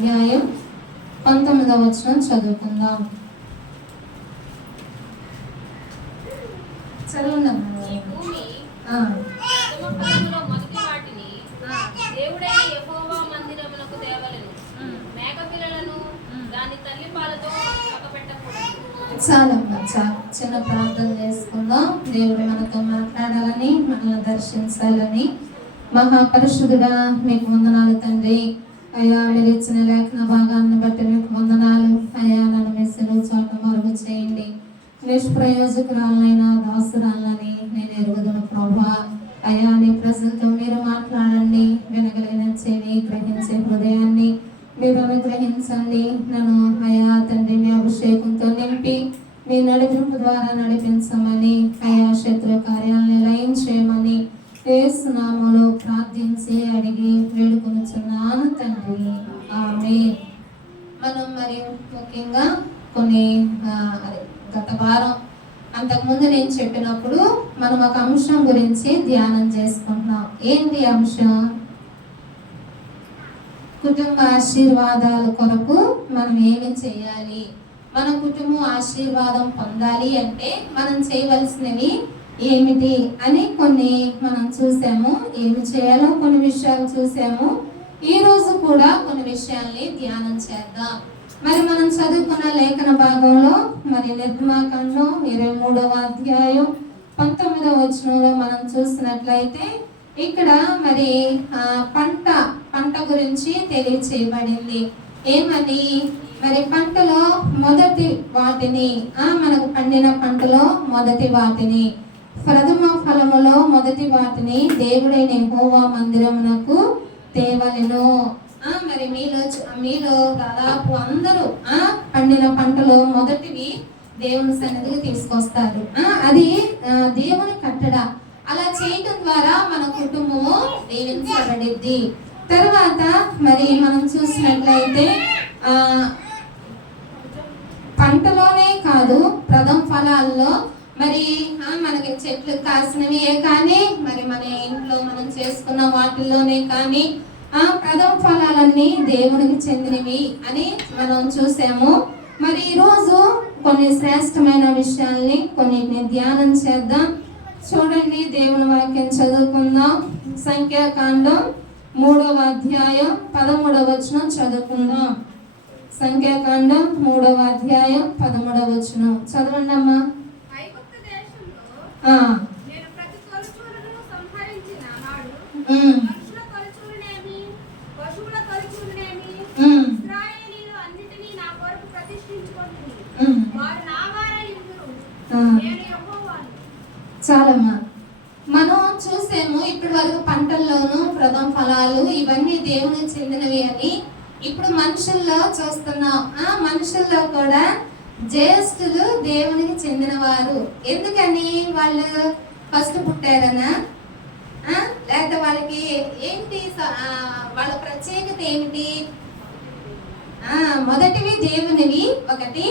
అధ్యాయం పంతొమ్మిదవ వచనం చదువుకుందాం. చదవండి చాలమ్మా చాలు చిన్న ప్రార్థన చేసుకుందాం. దేవుడు మనతో మాట్లాడాలని మనల్ని దర్శించాలని. మహాపరిశుద్ధుడా మీకు వందనాలు తండ్రి. అయ్యా మీరు ఇచ్చిన లేఖన భాగాన్ని బట్టి మీకు వందనాలు. అయ్యా నన్ను మెస్సులు చోట మరుగు చేయండి. నిష్ప్రయోజకురాలైన దాసురాలని నేను ఎరుగుదును ప్రభా. అయ్యా నీ ప్రజలతో మీరు మాట్లాడండి. వినగలిగిన చెవి గ్రహించే హృదయాన్ని మీరు అనుగ్రహించండి. నన్ను అయా తండ్రి మీ అభిషేకంతో నింపి మీ నడిపింపు ద్వారా నడిపించమని అయా శత్రు కార్యాలను లయం చేయమని ఏసునామలో ప్రార్థించి అడిగి మనం మరి ముఖ్యంగా కొన్ని అదే గత వారం అంతకుముందు నేను చెప్పినప్పుడు మనం ఒక అంశం గురించి ధ్యానం చేసుకుంటున్నాం. ఏంటి అంశం? కుటుంబ ఆశీర్వాదాల కొరకు మనం ఏమి చేయాలి? మన కుటుంబం ఆశీర్వాదం పొందాలి అంటే మనం చేయవలసినవి ఏమిటి అని కొన్ని మనం చూసాము. ఏమి చేయాలో కొన్ని విషయాలు చూసాము. ఈ రోజు కూడా కొన్ని విషయాల్ని ధ్యానం చేద్దాం. మరి మనం చదువుకున్న లేఖన భాగంలో మరి నిర్మాకంలో ఇరవై మూడవ అధ్యాయం పంతొమ్మిదవ వచనంలో మనం చూసినట్లయితే ఇక్కడ మరి ఆ, పంట పంట గురించి తెలియచేయబడింది. ఏమని? మరి పంటలో మొదటి వాటిని ఆ మనకు పండిన పంటలో మొదటి వాటిని ప్రథమ ఫలములో మొదటి వాటిని దేవుడైన గోవా మందిరమునకు తేవలెను ఆ మరి మీలో మీలో దాదాపు అందరూ ఆ పండిన పంటలో మొదటివి దేవుని సన్నిధికి తీసుకొస్తారు. ఆ అది దేవుని కట్టడ. అలా చేయటం ద్వారా మన కుటుంబము దీవించబడిద్ది తర్వాత మరి మనం చూసినట్లయితే ఆ పంటలోనే కాదు ప్రథమ ఫలాల్లో మరి మనకి చెట్లు కాసినవియే కానీ మరి మన ఇంట్లో మనం చేసుకున్న వాటిల్లోనే కానీ ఆ ప్రథమ ఫలాలన్నీ దేవునికి చెందినవి అని మనం చూసాము. మరి ఈరోజు కొన్ని శ్రేష్టమైన విషయాల్ని కొన్నిటిని ధ్యానం చేద్దాం. చూడండి దేవుని వాక్యం చదువుకుందాం. సంఖ్యాకాండం మూడవ అధ్యాయం పదమూడవ వచనం చదువుకుందాం. సంఖ్యాకాండం మూడవ అధ్యాయం పదమూడవ వచనం. చదవండి అమ్మా చాలమ్మా. మనం చూసాము ఇప్పటి వరకు పంటల్లోనూ ప్రథమ ఫలాలు ఇవన్నీ దేవునికి చెందినవి అని. ఇప్పుడు మనుషుల్లో చూస్తున్నాం. ఆ మనుషుల్లో కూడా జ్యేష్ఠులు దేవునికి చెందినవారు. ఎందుకని వాళ్ళు ఫస్ట్ పుట్టారనా? లేకపోతే వాళ్ళకి ఏంటి వాళ్ళ ప్రత్యేకత ఏమిటి? మొదటివి దేవునివి ఒకటి.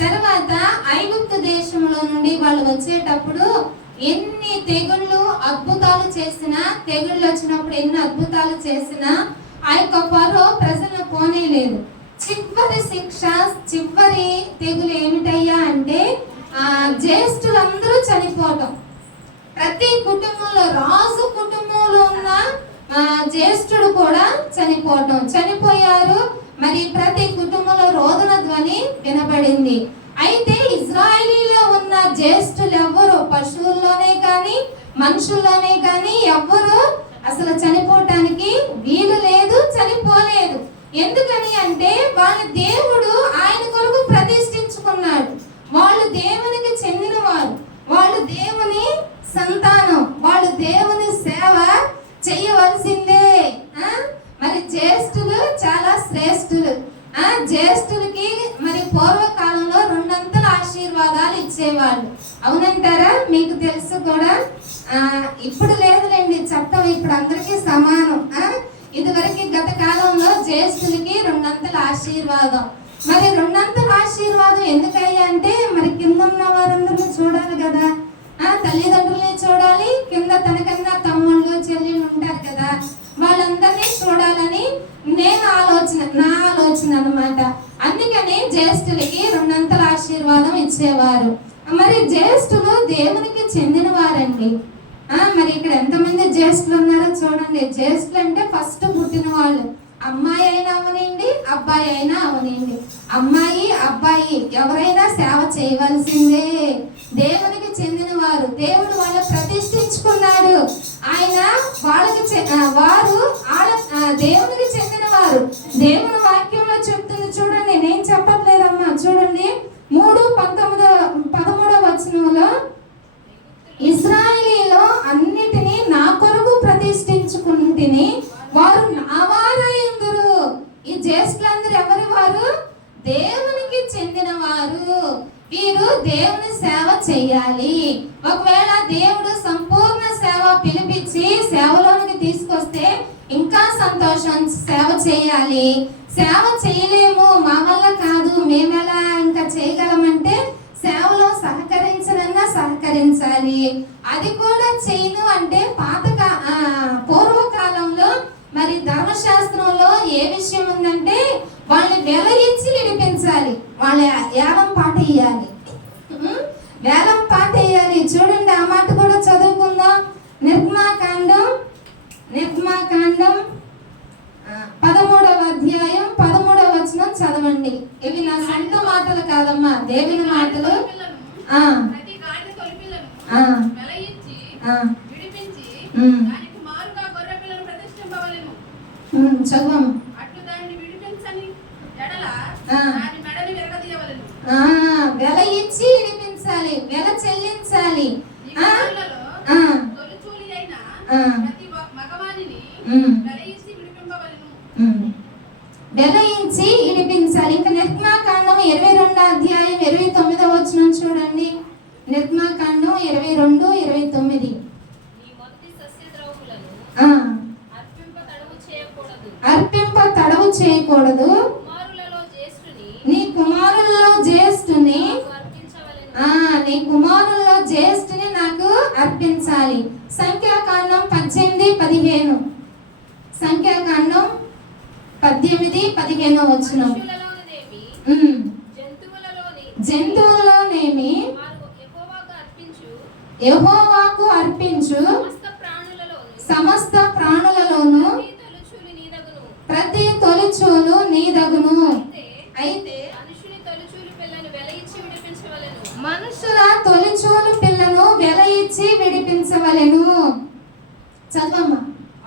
తర్వాత ఐగుప్తు దేశంలో నుండి వాళ్ళు వచ్చేటప్పుడు ఎన్ని తెగుళ్ళు అద్భుతాలు చేసినా తెగుళ్ళు వచ్చినప్పుడు ఎన్ని అద్భుతాలు చేసినా ఆ యొక్క పరో ప్రజలు పోనేలేదు. చివరి శిక్ష చివరి తెగులు ఏమిటయ్యా అంటే ఆ జ్యేష్ఠులందరూ చనిపోవటం. ప్రతి కుటుంబంలో రాజు కుటుంబంలో ఉన్న జ్యేష్ఠుడు కూడా చనిపోవటం. చనిపోయారు. మరి ప్రతి కుటుంబంలో రోదన ధ్వని వినబడింది. అయితే ఇజ్రాయిలీలో ఉన్న జ్యేష్ఠులు ఎవ్వరు పశువుల్లోనే కానీ మనుషుల్లోనే కానీ ఎవ్వరు అసలు చనిపోవటానికి వీలు లేదు చనిపోలేదు. ఎందుకని అంటే వాళ్ళ దేవుడు ఆయన కొరకు ప్రతిష్ఠించుకున్నాడు. వాళ్ళు దేవునికి చెందినవారు. వాళ్ళు దేవుని సంతానం. వాళ్ళు దేవుని సేవ చేయవలసిందే. మరి జ్యేష్ఠులు చాలా శ్రేష్ఠులు. ఆ? జ్యేష్ఠులకి మరి పూర్వకాలంలో రెండంతల ఆశీర్వాదాలు ఇచ్చేవాళ్ళు. అవునంటారా? మీకు తెలుసు కూడా. ఇప్పుడు లేదులేండి చట్టం ఇప్పుడు అందరికీ సమానం. ఇదివరకు గత కాలంలో జ్యేష్ఠులకి రెండంతల ఆశీర్వాదం. మరి రెండంతల ఆశీర్వాదం ఎందుకయ్యా అంటే మరి కింద ఉన్న వారందరినీ చూడాలి కదా. ఆ తల్లిదండ్రుల్ని చూడాలి కింద తనకన్నా తమ్ముళ్ళు చెల్లెళ్ళు ఉంటారు కదా. వాళ్ళందరినీ చూడాలని నేను ఆలోచన నా ఆలోచన అనమాట అందుకని జ్యేష్ఠులకి రెండంతల ఆశీర్వాదం ఇచ్చేవారు. మరి జ్యేష్ఠులు దేవునికి చెందిన వారండి మరి ఇక్కడ ఎంతమంది జ్యేష్ఠులు ఉన్నారో చూడండి. జ్యేష్ఠులు అంటే ఫస్ట్ పుట్టిన వాళ్ళు. అమ్మాయి అయినా అవనండి అబ్బాయి అయినా అవనండి అమ్మాయి అబ్బాయి ఎవరైనా సేవ చేయవలసిందే. దేవునికి చెందిన వారు దేవుడు వాళ్ళ ప్రతిష్ఠించుకున్నాడు. ఆయన వాళ్ళకి చె- వారు ఆడ దేవుని దేవునికి చెందిన వారు దేవుని వాక్యంలో చెప్తుంది చూడండి నేను చెప్పట్లేదమ్మా చూడండి మూడు పంతొమ్మిదో పదమూడవ వచనంలో ఇస్రాయేలీలో అన్నిటినీ నా కొరకు ప్రతిష్ఠించుకుంటుని వారు నా వారయ్యుందురు ఈ జ్యేష్ఠులందరూ ఎవరి వారు దేవునికి చెందిన వారు వీరు దేవుని సేవ చేయాలి ఒకవేళ దేవుడు సంపూర్ణ సేవ పిలిపించి సేవలోనికి తీసుకొస్తే ఇంకా సంతోషం సేవ చేయాలి సేవ చేయలేము మా వల్ల కాదు మేమెలా ఇంకా చేయగలమంటే సేవలో సహకరించనన్నా సహకరించాలి అది కూడా చేయను అంటే పాత కా- ఆ, పూర్వకాలంలో మరి ధర్మశాస్త్రంలో ఏ విషయం వాళ్ళని వెలగించి వినిపించాలి వాళ్ళ ఏలం పాట వేయాలి వేలం పాట వేయాలి చూడండి ఆ మాట కూడా చదువుకుందాం? నిర్మాకాండం నిర్మాకాండం పదమూడవ అధ్యాయం పదమూడవ వచనం చదవండి. ఇవి నా సొంత మాటలు కాదమ్మా దేవుని మాటలు ఆ, ప్రతి గాడిద తొలిపిల్లను ఆ, వెలయించి ఆ, విడిపించి ఉమ్, దానికి మారుగా గొర్రె పిల్లను ప్రతిష్ఠింపవలెను ఉమ్, చదవమ్మ అట్లు దానిని విడిపించని ఎడల ఆ. దాని మెడని విరగదీయవలెను ఆ, వెల ఇచ్చి విడిపించాలి వెల చెల్లించాలి ఈ ఆ, కుమారులలో ఆ, తొలిచూలి అయిన ఆ. ప్రతి వ- మగవానిని ఉమ్. వెలయించి విడిపింపవలెను ఉమ్. వెలయించి విడిపించాలి ఇంకా నిర్మాకాండం ఇరవై రెండో అధ్యాయం ఇరవై తొమ్మిదో వచనం చూడండి. నిర్మాకాండం ఇరవై రెండు ఇరవై తొమ్మిది. అర్పింప తడవు చేయకూడదు. నీ కుమారుల్లో జ్యేష్ఠుని నీ కుమారుల్లో జ్యేష్ఠుని నాకు అర్పించాలి సంఖ్యాకాండం పద్దెనిమిది పదిహేను సంఖ్యాకాండం పదిహేను వచ్చిన జంతువుల్లోనేమి? యెహోవాకు అర్పించు. సమస్త ప్రాణులలోను. ప్రతి తొలిచూలు నీదగును. అయితే మనుషుల తొలిచూలు పిల్లను వెల ఇచ్చి విడిపించవలెను. చదవమ్మా.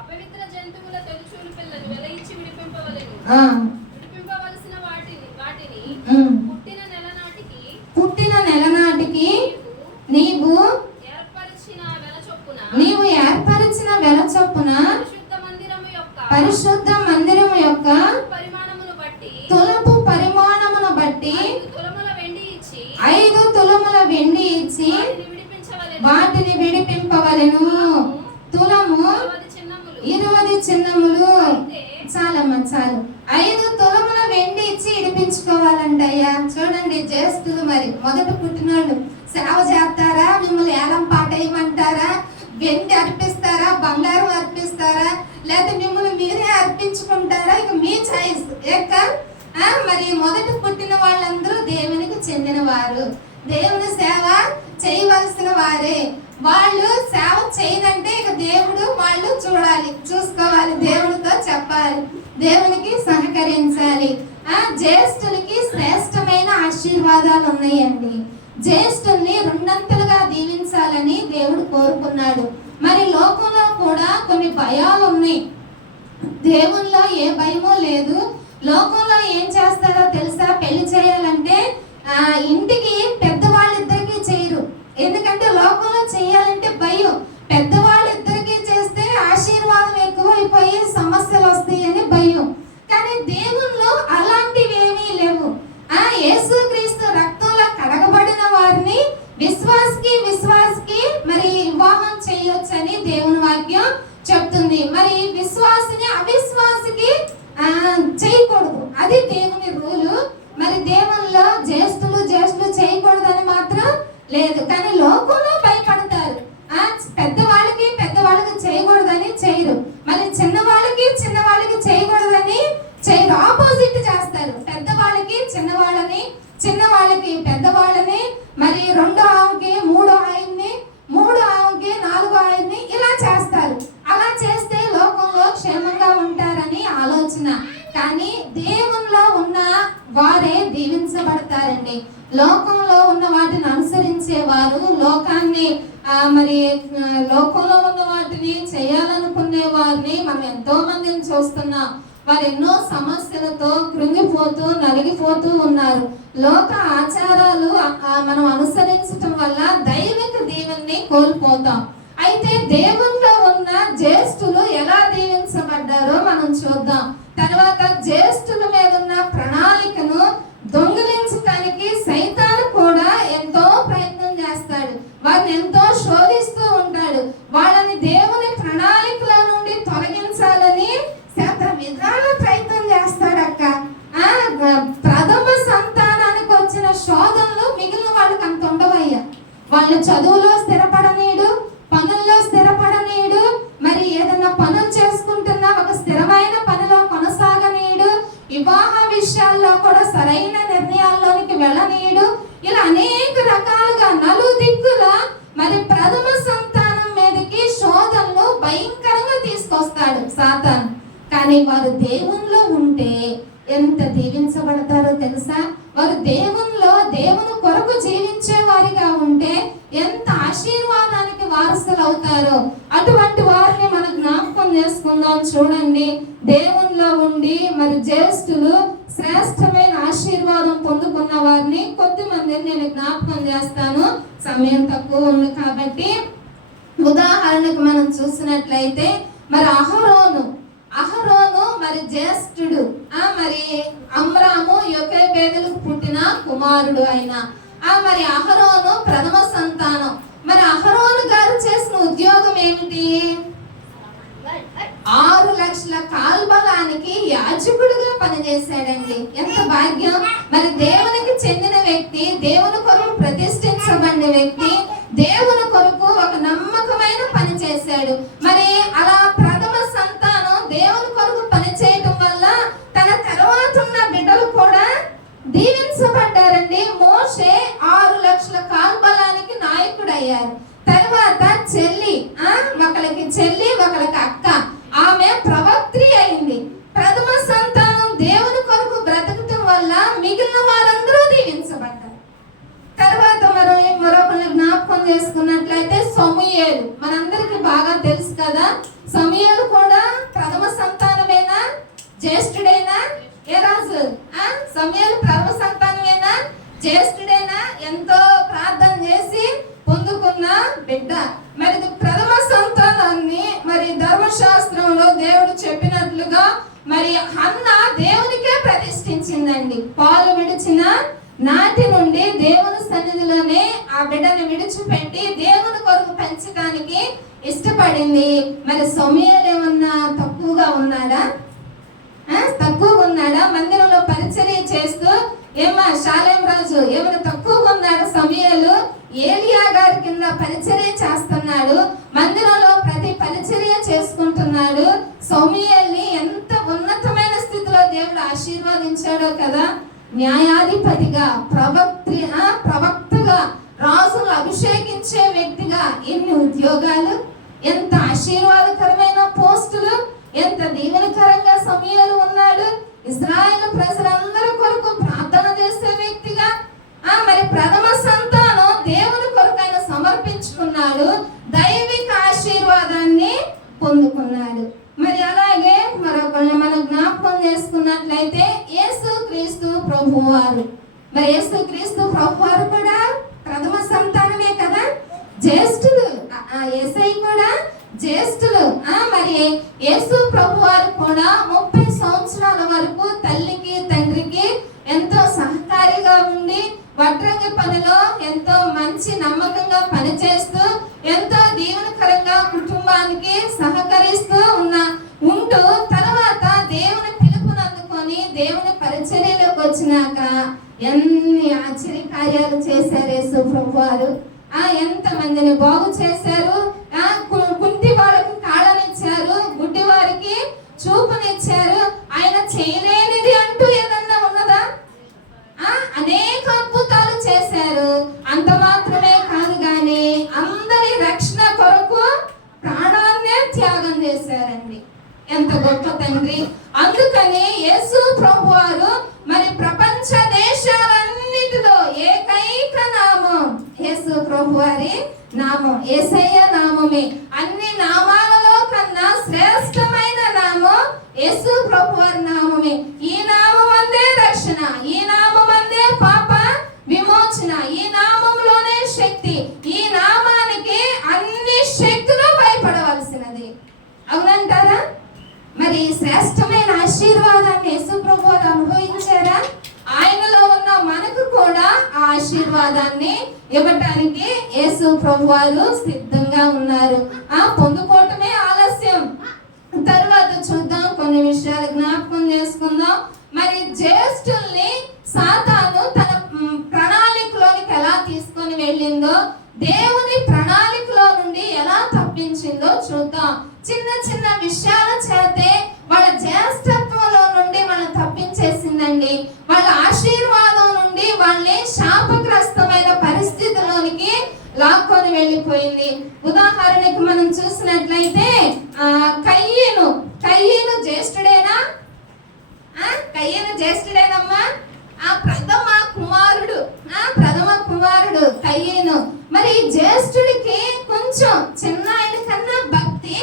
అపవిత్ర జంతువుల తొలిచూలు పిల్లను వెల ఇచ్చి విడిపింపవలెను ఆ, విడిపింపవలసిన వాటిని వాటిని ఉమ్. పుట్టిన నెల నాటికి పుట్టిన నెలనాటికి నీవు నీవు ఏర్పరిచిన వెల చొప్పున నీవు ఏర్పరిచిన వెల చొప్పున పరిశుద్ధ మందిరము యొక్క పరిశుద్ధ మందిరం యొక్క పరిమాణమును బట్టి తులపు పరిమాణమును బట్టి ఐదు తులముల వెండి ఇచ్చి ఐదు తులముల వెండి ఇచ్చి వాటిని విడిపించవలెను వాటిని విడిపింపవలెను తులము ఇరవది చిన్నములు ఇరవది చిన్నములు అయితే చాలమ్మ చాలు ఐదు తులముల వెండి ఇచ్చి ఇడిపించుకోవాలంటయ్యా చూడండి మరి. మొదట పుట్టినోళ్ళు సేవ చేస్తారా? మిమ్మల్ని ఏలం పాట వేయమంటారా వెండి అర్పిస్తారా? బంగారం అర్పిస్తారా? లేదా మిమ్మల్ని మీరే అర్పించుకుంటారా? ఇక మీ చాయిస్ ఏక మరి మొదట పుట్టిన వాళ్ళందరూ దేవునికి చెందిన వారు దేవుని సేవ చేయవలసిన వారే. వాళ్ళు సేవ చేయనంటే ఇక దేవుడు వాళ్ళు చూడాలి. చూసుకోవాలి. దేవుడితో చెప్పాలి. దేవునికి సహకరించాలి. ఆ జ్యేష్ఠులకి శ్రేష్టమైన ఆశీర్వాదాలు ఉన్నాయండి. జ్యేష్ఠుల్ని రెండంతలుగా దీవించాలని దేవుడు కోరుకున్నాడు. మరి లోకంలో కూడా కొన్ని భయాలు ఉన్నాయి. దేవుల్లో ఏ భయమో లేదు. లోకంలో ఏం చేస్తారో తెలుసా? పెళ్ళి చేయాలంటే ఆ ఇంటికి పెద్దవాళ్ళిద్దరికి చేయరు. ఎందుకంటే లోకంలో చేయాలంటే భయం పెద్దవాళ్ళిద్దరికి చేస్తే ఆశీర్వాదం ఎక్కువైపోయి సమస్యలు వస్తాయని భయం కానీ దేవుల్లో అలాంటివి ఏమీ లేవు ఆ యేసుక్రీస్తు రక్తంలో కడగబడిన వారిని విశ్వాసకి విశ్వాసకి మరి వివాహం చేయొచ్చని దేవుని వాక్యం చెప్తుంది మరి విశ్వాసని అవిశ్వాసికి చేసుకుందాం చూడండి. దేవునిలో ఉండి మరి జ్యేష్ఠులు శ్రేష్టమైన ఆశీర్వాదం పొందుకున్న వారిని కొద్ది మందిని నేను జ్ఞాపకం చేస్తాను. సమయం తక్కువ ఉంది కాబట్టి ఉదాహరణకు మనం చూసినట్లయితే మరి అహరోను అహరోను మరి జ్యేష్ఠుడు ఆ మరి అమ్రాము యొకే పేదలకు పుట్టిన కుమారుడు ఆయన ఆ మరి అహరోను ప్రథమ సంతానం. మరి అహరోను గారు చేసిన ఉద్యోగం ఏమిటి? ఆరు లక్షల కాల్బలానికి యాజకుడుగా పనిచేశాడండి. ఎంత భాగ్యం? మరి దేవునికి చెందిన వ్యక్తి దేవుని కొరకు ప్రతిష్ఠించబడిన వ్యక్తి దేవుని కొరకు ఒక నమ్మకమైన పని చేశాడు. మరి అలా ప్రథమ సంతానం దేవుని కొరకు పనిచేయటం వల్ల తన తర్వాత ఉన్న బిడ్డలు కూడా దీవించబడ్డారండి. మోషే ఆరు లక్షల కాల్బలానికి నాయకుడయ్యారు. తర్వాత చెల్లి ఆ ఒకరికి చెల్లి ఒకరికి అక్క. ఆమె ప్రవక్త్రి అయింది. ప్రథమ సంతానం దేవుని కొరకు బ్రతకటం వల్ల మిగిలిన వారందరూ దీవించబడ్డారు. తర్వాత మరో మరొకరిని జ్ఞాపకం చేసుకున్నట్లయితే సమూయేలు. మనందరికీ బాగా తెలుసు కదా సమూయేలు కూడా ప్రథమ సంతానమేనా? జ్యేష్ఠుడైనా? ఏ రాజు? ఆ సమూయేలు ప్రథమ సంతానమేనా? జ్యేష్ఠుడేనా ఎంతో ప్రార్థన చేసి పొందుకున్న బిడ్డ. మరి ప్రథమ సంతానాన్ని మరి ధర్మశాస్త్రంలో దేవుడు చెప్పినట్లుగా మరి అన్న దేవునికే ప్రతిష్ఠించిందండి. పాలు విడిచిన నాటి నుండి దేవుని సన్నిధిలోనే ఆ బిడ్డను విడిచిపెట్టి దేవుని కొరకు పెంచడానికి ఇష్టపడింది. మరి సమయాలు ఏమన్నా తక్కువగా ఉన్నాడా తక్కువగా ఉన్నాడా మందిరంలో పరిచర్య చేస్తూ ఏమా శాలేం రాజు ఏమైనా తక్కువగా ఉన్నాడు? సమయాలు ఏలియా గారి కింద పరిచర్య చేస్తున్నాడు. మందిరంలో ప్రతి పరిచర్య చేసుకుంటున్నాడు. సౌమ్యల్ని ఎంత ఉన్నతమైన స్థితిలో దేవుడు ఆశీర్వదించాడో కదా? న్యాయాధిపతిగా ప్రవక్తి ప్రవక్తగా రాజును అభిషేకించే వ్యక్తిగా ఎన్ని ఉద్యోగాలు ఎంత ఆశీర్వాదకరమైన పోస్టులు ఎంత దీవెనకరంగా సమయాలు ఉన్నాడు. ఇజ్రాయెల్ ప్రజలందరూ ఎన్ని ఆశ్చర్య కార్యాలు చేశారు యేసు ప్రభు వారు ఆ ఎంతమందిని బాగు చేశారు? ఆ కుంటి వాళ్ళకి కాళ్ళనిచ్చారు గుడ్డి వారికి చూపునిచ్చారు ఆయన చేయలేనిది అంటూ ఏదన్నా ఉన్నదా? ఆ అనేక అద్భుతాలు చేశారు. అంత మాత్రమే కాదు కానీ అందరి రక్షణ కొరకు ప్రాణాన్నే త్యాగం చేశారండి. ఎంత గొప్ప తండ్రి. అందుకని యేసు ప్రభు వారు మరి ప్రపంచ దేశాలన్నిటిలో ఏకైక నామం యేసు ప్రభు వారి నామం ఏసయ్య నామమే. అన్ని నామాలలో కన్నా శ్రేష్టమైన నామం యేసు ప్రభు వారి నామమే. ఈ నామం అందే రక్షణ ఈ నామం అందే పాప విమోచన ఈ ఆ ఆశీర్వాదాన్ని ఇవ్వటానికి యేసు ప్రభు వారు సిద్ధంగా ఉన్నారు. ఆ పొందుకోవటమే ఆలస్యం. తర్వాత చూద్దాం కొన్ని విషయాలు జ్ఞాపకం చేసుకుందాం. మరి జ్యేష్ఠుల్ని సాతాను తన ప్రణాళికలోనికి ఎలా తీసుకొని వెళ్ళిందో దేవుని ప్రణాళికలో నుండి ఎలా తప్పించిందో చూద్దాం. చిన్న చిన్న విషయాల చేతే వాళ్ళ జ్యేష్ఠత్వంలో నుండి మనం తప్పించేసిందండి. వాళ్ళ ఆశీర్వాదం వాళ్ళని శాపగ్రస్తమైన పరిస్థితిలోనికి లాక్కొని వెళ్ళిపోయింది. ఉదాహరణకు మనం చూసినట్లయితే ఆ కయ్యను. కయ్యను జ్యేష్ఠుడేనా? ఆ కయ్యను జ్యేష్ఠుడేనమ్మా? ఆ ప్రథమ కుమారుడు. ఆ ప్రథమ కుమారుడు కయ్యేను. మరి జ్యేష్ఠుడికి కొంచెం చిన్న ఆయన కన్నా భక్తి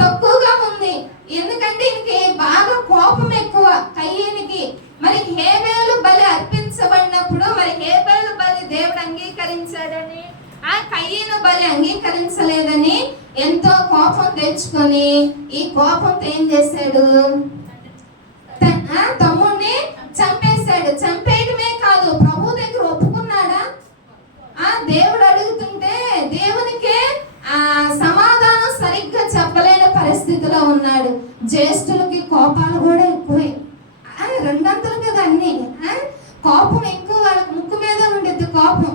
తక్కువగా ఉంది. ఎందుకంటే ఈయనకి బాగా కోపం ఎక్కువ కయ్యేనికి. మరి హేబేలు బలి అర్పించబడినప్పుడు మరి హేబేలు బలి దేవుడు అంగీకరించాడని ఆ కయ్యను బలి అంగీకరించలేదని ఎంతో కోపం తెచ్చుకొని ఈ కోపంతో ఏం చేశాడు? తమ్ముడిని చంపేశాడు. చంపేయటమే కాదు ప్రభు దగ్గర ఒప్పుకున్నాడా? ఆ దేవుడు అడుగుతుంటే దేవునికే ఆ సమాధానం సరిగ్గా చెప్పలేని పరిస్థితిలో ఉన్నాడు. జ్యేష్ఠులు కోపాలు కూడా ఎక్కువే ఆ, రెండంతలు కదా అన్ని ఆ, కోపం ఎక్కువ వాళ్ళకి ముక్కు మీద ఉండేది కోపం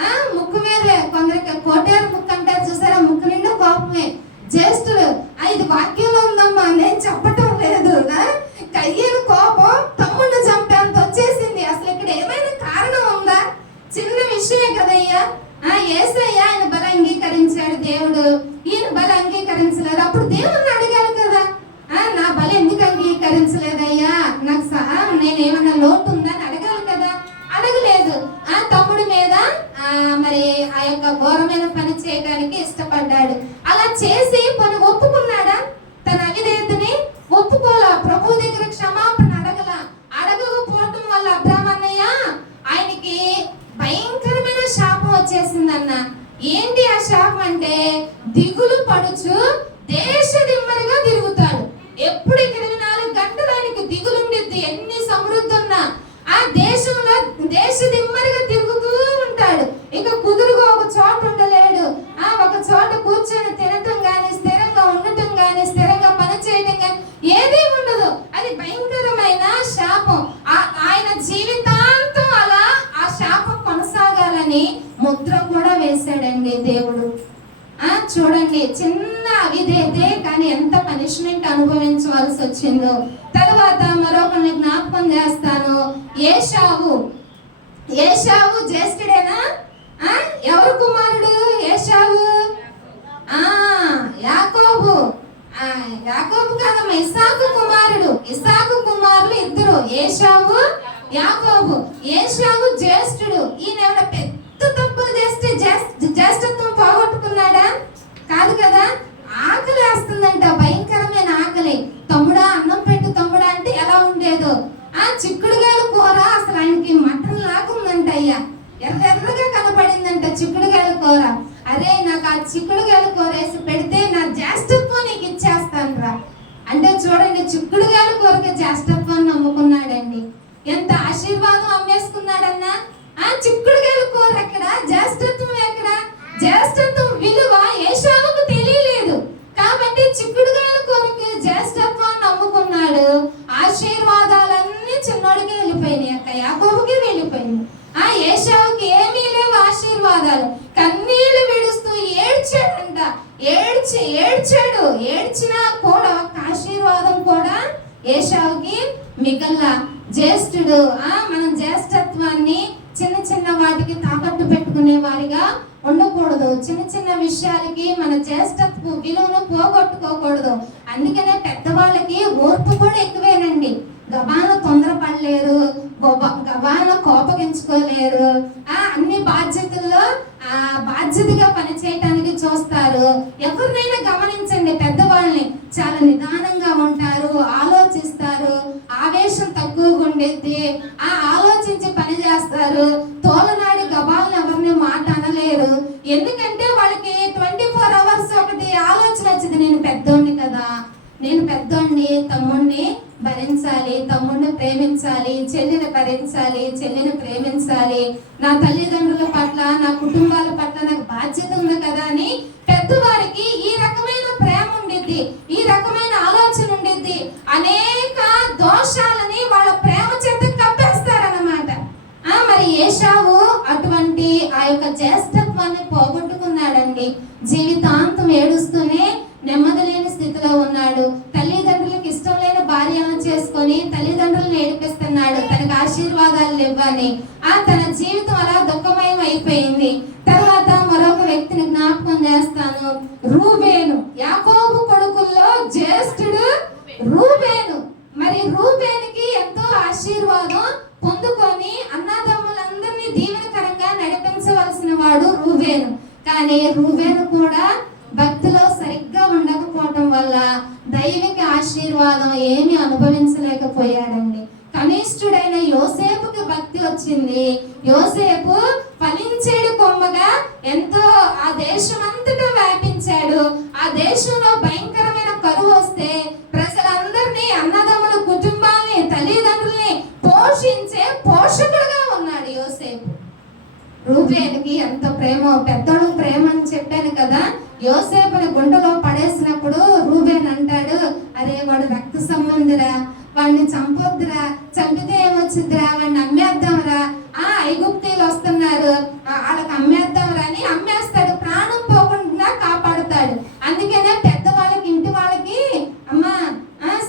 ఆ ముక్కు మీదే కొందరికి కోటేరు ముక్కు అంటారు చూసారా ముక్కు నిండా కోపమే జ్యేష్ఠులు ఆ, ఇది వాక్యంలో ఉందమ్మా నేను చెప్పటం లేదు ఆ? కయ్యను కోపం తమ్ముడిని చంపేంత వచ్చేసింది అసలు ఇక్కడ ఏమైనా కారణం ఉందా చిన్న విషయం కదయ్యా ఆ ఏసయ్య ఆయన బల అంగీకరించాడు దేవుడు ఈయన బల అంగీకరించలేదు అప్పుడు దేవుడిని అడిగాడు కదా ఆ నా బలి ఎందుకు అంగీకరించలేదయ్యా నాకు సహా నేనేమన్నా లోటు ఉందని అడగాలి కదా అడగలేదు ఆ తమ్ముడి మీద ఆ మరి ఆ యొక్క ఘోరమైన పని చేయడానికి ఇష్టపడ్డాడు అలా చేసి పని ఒప్పుకున్నాడా తన అవిధేయతని ఒప్పుకోలా ప్రభు దగ్గర క్షమాపణ అడగల అడగకపోవటం వల్ల అబ్రాహ్మణయ్య ఆయనకి భయంకరమైన శాపం వచ్చేసిందన్న ఏంటి ఆ శాపం అంటే దిగులు పడుచు దేశ దిమ్మరిగా తిరుగుతాడు ఎప్పుడు ఇరవై నాలుగు గంటలు ఆయనకి దిగులుండిద్ది ఎన్ని సమృద్ధి ఉన్నా ఆ దేశంలో దేశ దిమ్మరిగా తిరుగుతూ ఉంటాడు ఇక కుదురుగా ఒక చోట ఉండలేడు ఆ ఒక చోట కూర్చొని తినటం గాని స్థిరంగా ఉండటం గాని స్థిరంగా పని చేయటం గాని ఏదీ ఉండదు అది భయంకరమైన శాపం ఆ- ఆయన జీవితాంతం అలా ఆ శాపం కొనసాగాలని ముద్ర కూడా వేశాడండి దేవుడు ఆ చూడండి చిన్న అవిధేతే కానీ ఎంత పనిష్మెంట్ అనుభవించవలసి వచ్చిందో తర్వాత మరొకరిని జ్ఞాపకం చేస్తాను ఏషావు. ఏషావు జ్యేష్ఠుడేనా? ఆ? ఎవరు కుమారుడు ఏషావు? ఆ యాకోబు. ఆ యాకోబు కాదమ్మ ఇసాకు కుమారుడు. ఇసాకు కుమారులు ఇద్దరు ఏషావు యాకోబు. ఏషావు జ్యేష్ఠుడు. ఈయన ఎవడ పెద్ద తప్పులు చేస్తే జ్యేష్ఠత్వం పోగొట్టుకున్నాడా? కాదు కదా? ఆకలి వేస్తుందంట భయంకరమైన ఆకలి. తమ్ముడా అన్నం పెట్టు తమ్ముడా అంటే ఎలా ఉండేదో. ఆ చిక్కుడుగాయల కూర అసలు ఆయనకి మటన్ లాగుందంట అయ్యా ఎర్ర ఎర్రగా కనపడిందంట చిక్కుడుగాయల కూర. అరే నాకు ఆ చిక్కుడుగాయల కూర వేసి పెడితే నా జ్యేష్ఠత్వం నీకు ఇచ్చేస్తాను రా అంటే చూడండి చిక్కుడుగాయల కూరకి జ్యేష్ఠత్వాన్ని నమ్ముకున్నాడండి. ఎంత ఆశీర్వాదం అమ్మేసుకున్నాడన్నా? ఆ చిక్కుడుగాయల కూర ఎక్కడ? జ్యేష్ఠత్వం ఎక్కడ? జ్యేష్ఠత్వం విలువ ఏ కాబట్టి చిక్కుడుగాయల కొరకు జ్యేష్ఠత్వాన్ని నమ్ముకున్నాడు ఆశీర్వాదాలన్నీ చిన్నోడికి వెళ్ళిపోయినాయి అక్క యాకోబుకి వెళ్ళిపోయింది. ఆ ఏషావుకి ఏమీ లేవు ఆశీర్వాదాలు. కన్నీళ్ళు విడుస్తూ ఏడ్చాడంట. ఏడ్చి ఏడ్చాడు. ఏడ్చినా కూడా ఒక ఆశీర్వాదం కూడా ఏషావుకి మిగల్లా. జ్యేష్ఠుడు ఆ మనం జ్యేష్ఠత్వాన్ని చిన్న చిన్న వాటికి తాకట్టు పెట్టుకునే వారిగా ఉండకూడదు. చిన్న చిన్న విషయాలకి మన జ్యేష్ఠత్వ విలువను పోగొట్టుకోకూడదు. అందుకనే పెద్దవాళ్ళకి ఓర్పు కూడా ఎక్కువేనండి. గబాన తొందరపడలేరు గబాన కోపగించుకోలేరు. ఆ అన్ని బాధ్యతల్లో ఆ బాధ్యతగా పనిచేయటానికి చూస్తారు. ఎవరినైనా గమనించండి పెద్దవాళ్ళని చాలా నిదానంగా ఉంటారు ఆలోచిస్తారు ఆవేశం తక్కువగా ఉండేది ఆ ఆలోచించి పని చేస్తారు తోలనాడి గబాలను ఎవరిని మాట అనలేరు ఎందుకంటే వాళ్ళకి ట్వంటీ ఫోర్ అవర్స్ ఒకటి ఆలోచన వచ్చింది నేను పెద్దోడిని కదా నేను పెద్దోడిని తమ్ముడిని భరించాలి తమ్ముడిని ప్రేమించాలి చెల్లిని భరించాలి చెల్లిని ప్రేమించాలి నా తల్లిదండ్రుల పట్ల నా కుటుంబాల పట్ల నాకు బాధ్యత ఉంది కదా అని పెద్దవారికి ఈ రకమైన ప్రేమ ఉండిద్ది ఈ రకమైన ఆలోచన ఉండిద్ది అనేక దోషాలని వాళ్ళ ప్రేమ చేత కప్పేస్తారన్నమాట ఆ మరి ఏషావు అటువంటి ఆ యొక్క జ్యేష్ఠత్వాన్ని పోగొట్టుకున్నాడండి. జీవితాంతం ఏడుస్తూనే నెమ్మది లేని స్థితిలో ఉన్నాడు. తల్లిదండ్రులకు ఇష్టం లేని భార్యను చేసుకొని తల్లిదండ్రులను ఏడిపిస్తున్నాడు. తనకి ఆశీర్వాదాలు ఇవ్వని యోసేపు ఫలించేడు కొమ్మగా ఎంతో ఆ దేశమంతటా వ్యాపించాడు. ఆ దేశంలో భయంకరమైన కరువు వస్తే ప్రజలందరినీ అన్నదమ్ముల కుటుంబాన్ని తల్లిదండ్రుల్ని పోషించే పోషకుడుగా ఉన్నాడు యోసేపు. రూపేనికి ఎంత ప్రేమ పెద్దోడు ప్రేమ అని చెప్పాను కదా. యోసేపుని గుండెలో పడేసినప్పుడు రూబేన్ అంటాడు అరే వాడు రక్త సంబంధిరా వాడిని చంపొద్దురా చంపితే ఏమొచ్చుద్దిరా వాడిని అమ్మేద్దాంరా ఆ ఐగుప్తీలు వస్తున్నారు. వాళ్ళకి అమ్మేద్దాం అని అమ్మేస్తాడు. ప్రాణం పోకుండా కాపాడుతాడు. అందుకనే పెద్దవాళ్ళకి ఇంటి వాళ్ళకి అమ్మా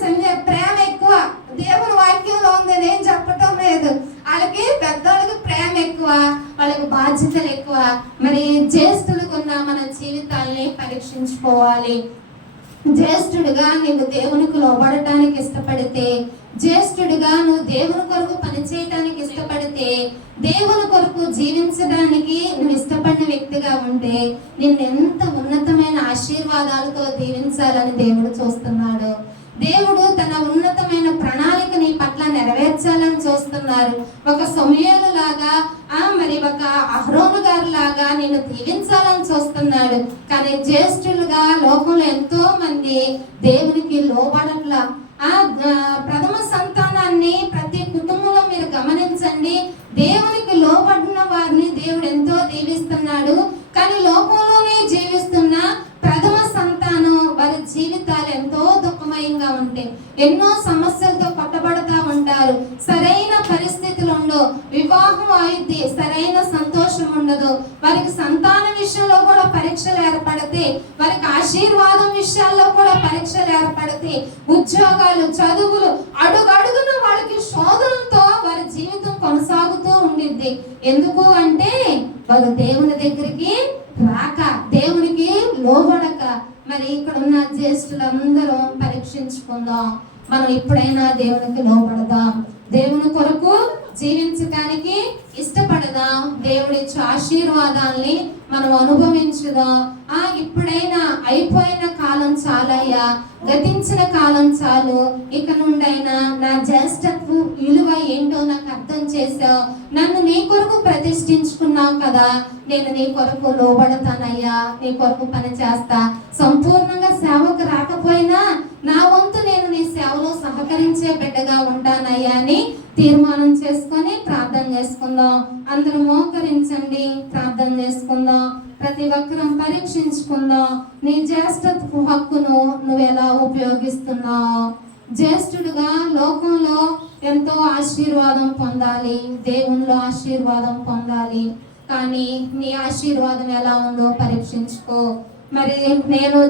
సంజయ్ ప్రేమ ఎక్కువ. దేవుని వాక్యంలో ఉంది నేను చెప్పటం లేదు. వాళ్ళకి పెద్దవాళ్ళకి ప్రేమ ఎక్కువ వాళ్ళకి బాధ్యతలు ఎక్కువ. మరి జ్యేష్ఠులకు ఉన్న మన జీవితాల్ని పరీక్షించుకోవాలి. జ్యేష్ఠుడిగా నీవు దేవునికి లోబడటానికి ఇష్టపడితే జ్యేష్ఠుడిగా నువ్వు దేవుని కొరకు పనిచేయటానికి ఇష్టపడితే దేవుని కొరకు జీవించడానికి నువ్వు ఇష్టపడిన వ్యక్తిగా ఉంటే నిన్ను ఎంత ఉన్నతమైన ఆశీర్వాదాలతో దీవించాలని దేవుడు చూస్తున్నాడు. దేవుడు తన ఉన్నతమైన ప్రణాళిక పట్ల నెరవేర్చాలని చూస్తున్నారు. ఒక సమయాలు లాగా ఆ మరి ఒక అహ్రోను గారు లాగా నేను దీవించాలని చూస్తున్నాడు. కానీ జ్యేష్ఠులుగా లోకంలో ఎంతో మంది దేవునికి లోబడట్ల. ఆ ఆ, ప్రథమ సంతానాన్ని ప్రతి కుటుంబంలో మీరు గమనించండి. దేవునికి లోబడిన వారిని దేవుడు ఎంతో దీవిస్తున్నాడు కానీ లోకంలోనే జీవిస్తున్న ప్రథమ సంతానం వారి జీవితాలు ఎంతో దుఃఖమయంగా ఉంటాయి ఎన్నో సమస్యలతో కొట్టబడతా ఉంటారు సరైన పరిస్థితులు ఉండవు వివాహం అయిద్ది సరైన సంతోషం ఉండదు వారికి సంతాన విషయంలో కూడా పరీక్షలు ఏర్పడితే వారికి ఆశీర్వాదం విషయాల్లో కూడా పరీక్షలు ఏర్పడితే ఉద్యోగాలు చదువులు అడుగడుగున వాళ్ళకి శోధనతో వారి జీవితం కొనసాగుతూ ఉండిద్ది ఎందుకు అంటే వాళ్ళు దేవుని దగ్గరికి రాక దేవునికి లోబడక. మరి ఇక్కడ ఉన్న జ్యేష్ఠులందరూ పరీక్షించుకుందాం. మనం ఇప్పుడైనా దేవునికి లోపడదాం దేవుని కొరకు జీవించడానికి ఇష్టపడదాం. దేవుడి ఆశీర్వాదాల్ని మనం అనుభవించుదాం. ఆ ఇప్పుడైనా అయిపోయిన కాలం చాలయ్యా. గతించిన కాలం చాలు. ఇక నుండైనా నా జ్యేష్ఠత్వ విలువ ఏంటో నాకు అర్థం చేసావు నన్ను నీ కొరకు ప్రతిష్ఠించుకున్నావు కదా. నేను నీ కొరకు లోబడతానయ్యా. నీ కొరకు పని చేస్తా సంపూర్ణంగా సేవకు రాకపోయినా నా వంతు నేను నీ సేవలో సహకరించే బిడ్డగా ఉంటానయ్యా అని తీర్మానం చేసుకొని ప్రార్థన చేసుకుందాం. అందరూ మోకరించండి. ప్రార్థన చేసుకుందాం. ప్రతి ఒక్కరం పరీక్షించుకుందాం. నీ జ్యేష్ఠత్వ హక్కును నువ్వు ఎలా ఉపయోగిస్తున్నావు? జ్యేష్ఠుడుగా లోకంలో ఎంతో ఆశీర్వాదం పొందాలి. దేవునిలో ఆశీర్వాదం పొందాలి. కానీ నీ ఆశీర్వాదం ఎలా ఉందో పరీక్షించుకో. మరి నేను